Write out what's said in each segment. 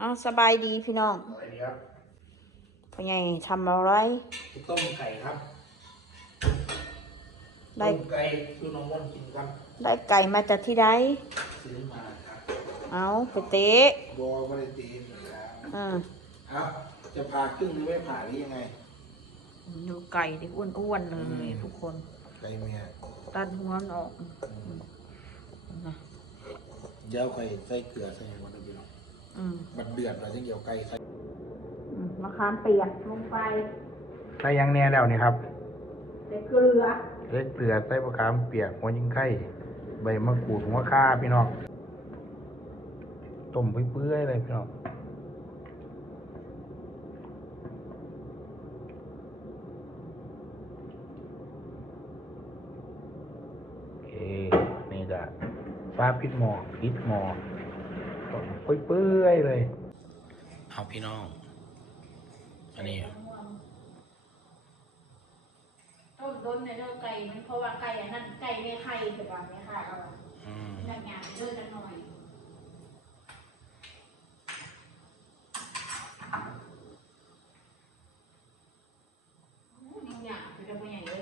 อ้าวสบายดีพี่น้องอะไรดีครับพ่อใหญ่ทำอะไรต้มไก่ครับได้ต้มไก่คือน้องม่อนกินครับได้ไก่มาจากที่ใดซื้อมาครับเอาไปเตะบอไม่ได้ตีนะครับอืมครับจะผ่าครึ่งหรือไม่ผ่าหรือยังไงดูไก่ดิอ้วนๆเลยทุกคน ไก่เมียตัดหัวมันออกนะเดี๋ยวไข่ใส่เกลือใส่หมดเลยพี่น้ องอืมบัดเดือดเราจะเกี่ยวไก่ใส่อืมมะขามเปียกลงไปใส่ยังแน่แล้วนี่ครับใส่เกลือเล็กเกลือใส่มะขามเปียกหัวยิงไข่ใบมะกรูดหัวข่าพี่น้องต้มเปื่อยๆเลยพี่น้องโอเคนี่จะฟ้าพิษหมอพิษหมอต้ม เปื่อยๆเลย เอาพี่น้อง อันนี้ต้นต้นในเรื่องไก่มันเพราะว่าไก่อันนั้นไก่ไม่ไข่แต่ว่าไม่ค่ะเอาอืมหนักงานเลิกกันหน่อยยังอยากไปกับพ่อใหญ่เลย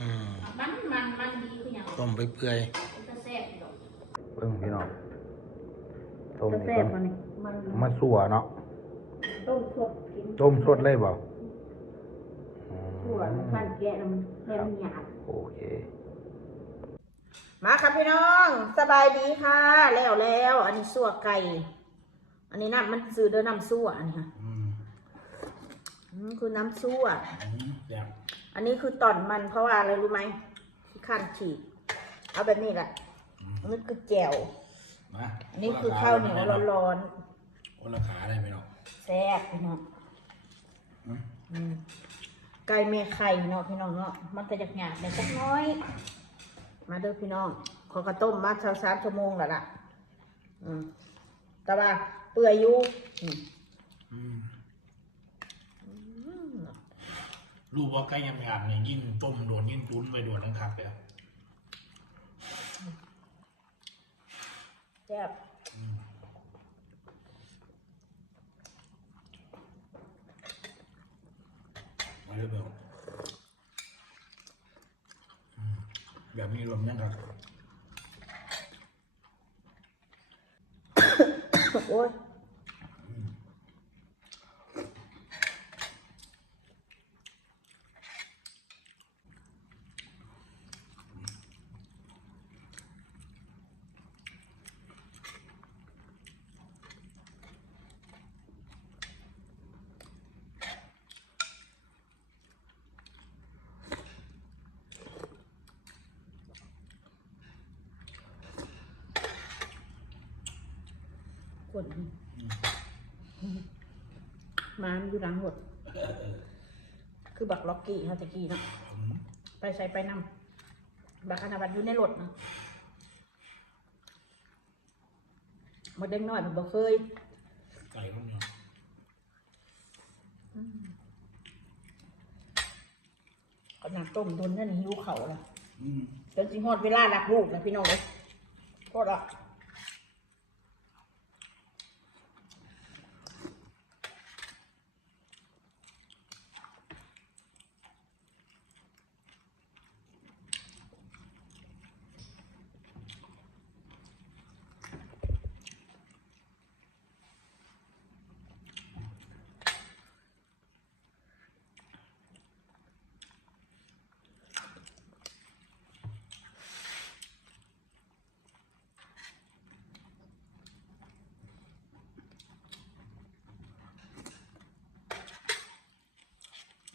อืมมันมันมันดีคืออย่างต้มเปื่อย มันจะแซ่บอยู่ดอก ๆเบิ่งพี่น้อง ต้มจะนี่แซ่บก่มัอนนนี่มันมาสัวเนาะต้มสดกินต้มสดเลยเปล่าอืมถั่วมันขั้นแกะแล้วมันแค่มันหยาบโอเค มาครับพี่น้องสบายดีค่ะ แล้วแล้วอันนี้สั่วไก่ อันนี้น้ำมันซื้อเด้อน้ำสั่วอันนี้ค่ะอืมอืมคือน้ำสั่วอันนี้แบบอันนี้คือตอนมันเพราะว่าอะไรรู้ไหมที่ขั้นฉีดเอาแบบนี้แหละอืมอันนี้คือแจ่ว มาอันนี้คือข้าวเหนียวร้อนคนละขาได้ไหมเนาะๆแซ่บพี่น้องอืมอืมไก่เมไข่เนาะพี่น้องเนาะมันก็จะหยาบเลยสักน้อย มาเด้อพี่น้องขอกระต้มมาเช้าสามชั่วโมงแล้วล่ะ อืมแต่ว่าเปื่อยอยู่อืมอืมรู้ว่าใกล้ยำยำเนี่ยยิ่งต้มโดนยิ่งตุ้นไปโดนทั้งคักเลย ซ่บมาเลยเบลอืมแบบนี้รวมยังครับโอ้ย กดมามันอยู่หลังหมด คือบักล็อกกี้เขาตะกี้เนาะอืมไปใส่ไปนำบักอนาบัตอยู่ในรถนะหมาเด็กน้อยผมบอกเคย ไก่มันเนี่ยก็น้ำต้มโดนนั่นหิวเขาละอืมจนสิฮอดเวลารักลูกนะพี่น้องเลยโทษละ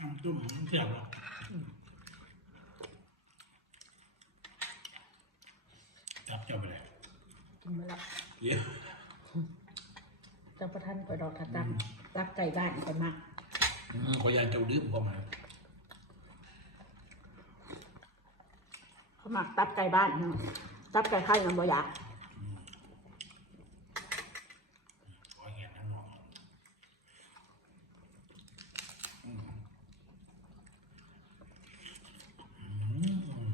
น้ำ จุ่มมันเสียบเนาะจับเจ้าไปเลยกินมาละเดี๋ยวเจ้าประท่านไปดอกทัดตักรักไก่บ้านไปมากอืมขอยายเจ้าดื้อผมมาเขามักตับไก่บ้านเนาะตับไก่ไข่มันบ่อยาก ขอเห็นทั้งนอกอืมอืม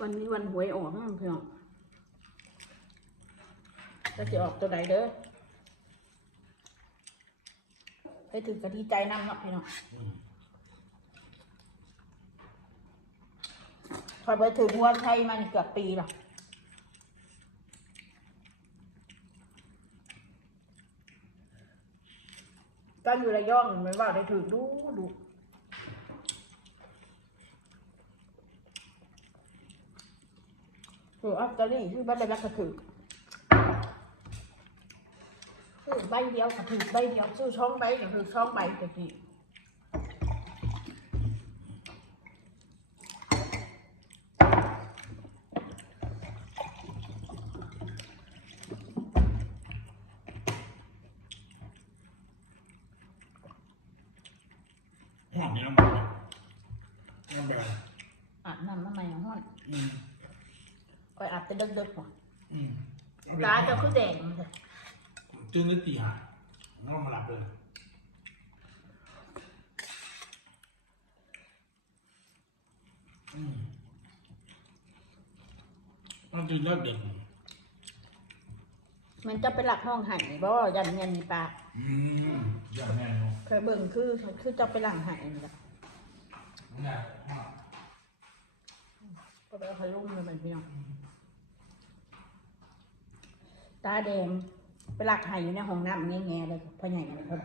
วันนี้วันหวยออกนะพี่องจะจะออกตัวใดเด้อไปถึงก็ดีใจนำเนาะพี่น้องพอไปถึงวัวไทยมานี่เกือบปีและก็อยู่ระยองเหมือนว่าได้ถือดูดู ถืออัตเตอรี่ที่บ้านได้รักกระถือซื้อใบเดียวกระถือใบเดียวซื้อช่องใบกระถือช่องใบกระถือห้องนี้น้ำมันน้ำแบบ อาบน้ำมาใหม่ห้อน อืม คอยอาบแต่เด็กๆว่ะอืมตาจะคือแดงเลยตื่นได้ตีห้าน้องมาหลับเลยอืมมันตื่นเลิกเด็กมันจะไปหลักห้องไห้บ่ยันเงินมีปลาอืมอย่างแน่นอนเคยเบิ่งคือคือจะไปหลังไห้นี่แหละเนี่ย ก็ไปเอาขลุ่มเลยมันพี่น้อง ตาแดงไปหลักไห้อยู่ในห้องน้ำแง่ๆเลยพ่อใหญ่เลยเขา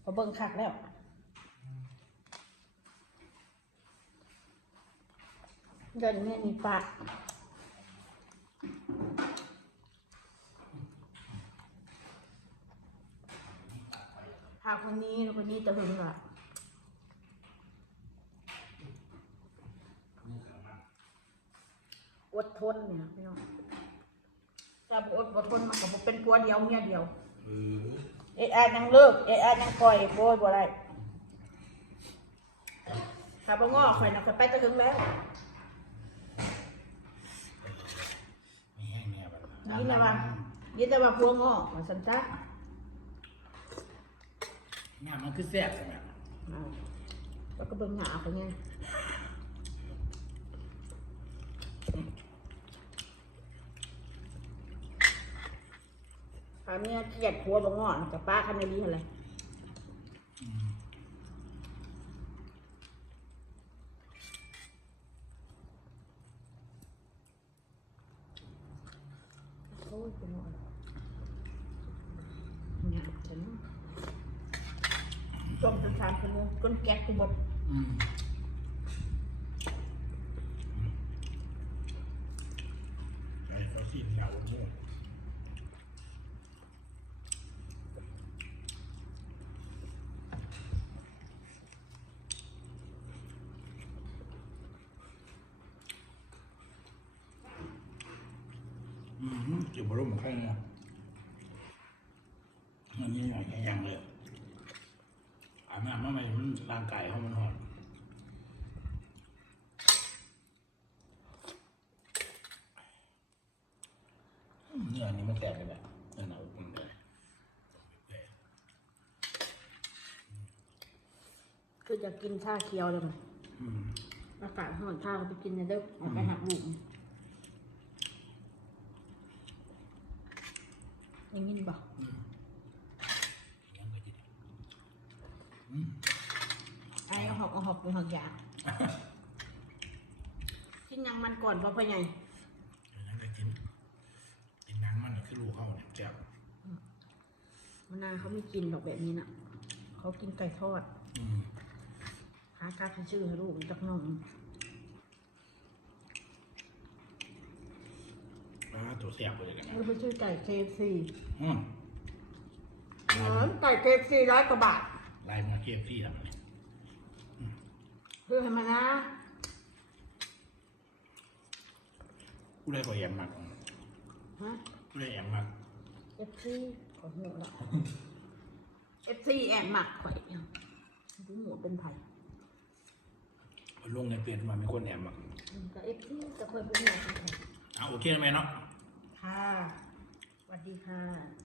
เขาเบิ่งคักแล้วยันเงินมีปลาหาคนนี้แล้วคนนี้จะหึงละอดทนเนี่ยพี่น้อง ถ้าบ่อดอดทนมันก็บ่เป็นผัวเดียวเมียเดียวเออเอ็ดอายังเลิกเอ็ดอายังปล่อยโบยบ่ได้ถ้าบ่ง้อข่อยน่ะข่อยไปแตะถึงแล้วมีให้แม่แบบยินแต่ว่ายินแต่ว่าผัวง้อว่าซั่นจ้ะงานมันคือแซ่บใช่ไหมอ้าวแล้วก็เบิ่งหน้าเขาไง ถ้าเมียเกลียดผัวบ่งอน่ะก็ป้าคันไม่ดีหั่นแหละโอ้ยเป็นหมดหยาบจังต้มจนสามชั่วโมงจนแก๊สคือบดอืมไอ้เขาสิ้นยาวมั่วอืม เก็บบรุมใครเนี่ยอันนี้อย่างยังเลยอาบน้ำมาใหม่มันร่างกายเขามันหอนเนื้ออันนี้มันแตกเลยแหละเนื้อหนาอกมันเลยคือจะกินชาเคียวเลยมันอืมอากาศร้อนชาก็ไปกินในเด้อเอาไปหักลูก ยังนี้บอกอืมยังไม่กินอืมไอ้เอาหอกเอาหอกเป็นหอกยากินยังมันก่อนเพราะพ่อใหญ่ยังไม่กินกินน้ำมันคือรูเข้าเนี่ยแจ่บมนาเขาไม่กินดอกแบบนี้น่ะ เขากินไก่ทอดหากาชื่อให้ลูกจักหน้อง อ่า ตัวแสบเลยกันนะนี่เขาชื่อไก่เคฟซีอืมไก่เคฟซีร้อยกว่าบาทลายมาเกียบที่ทำอะไรคือให้มันนะกูได้ก็แยมมากฮะกูได้แยมมากเอฟซีขอหัวละเอฟซีแอบหมักข่อยเนี่ยดูหัวเป็นไผ่ลงในเปลี่ยนมาเป็นคนแยมมากแต่เอฟซีจะเคยเป็นหัวเป็นไผ่เอาโอเคไหมเนาะ ค่ะสวัสดีค่ะ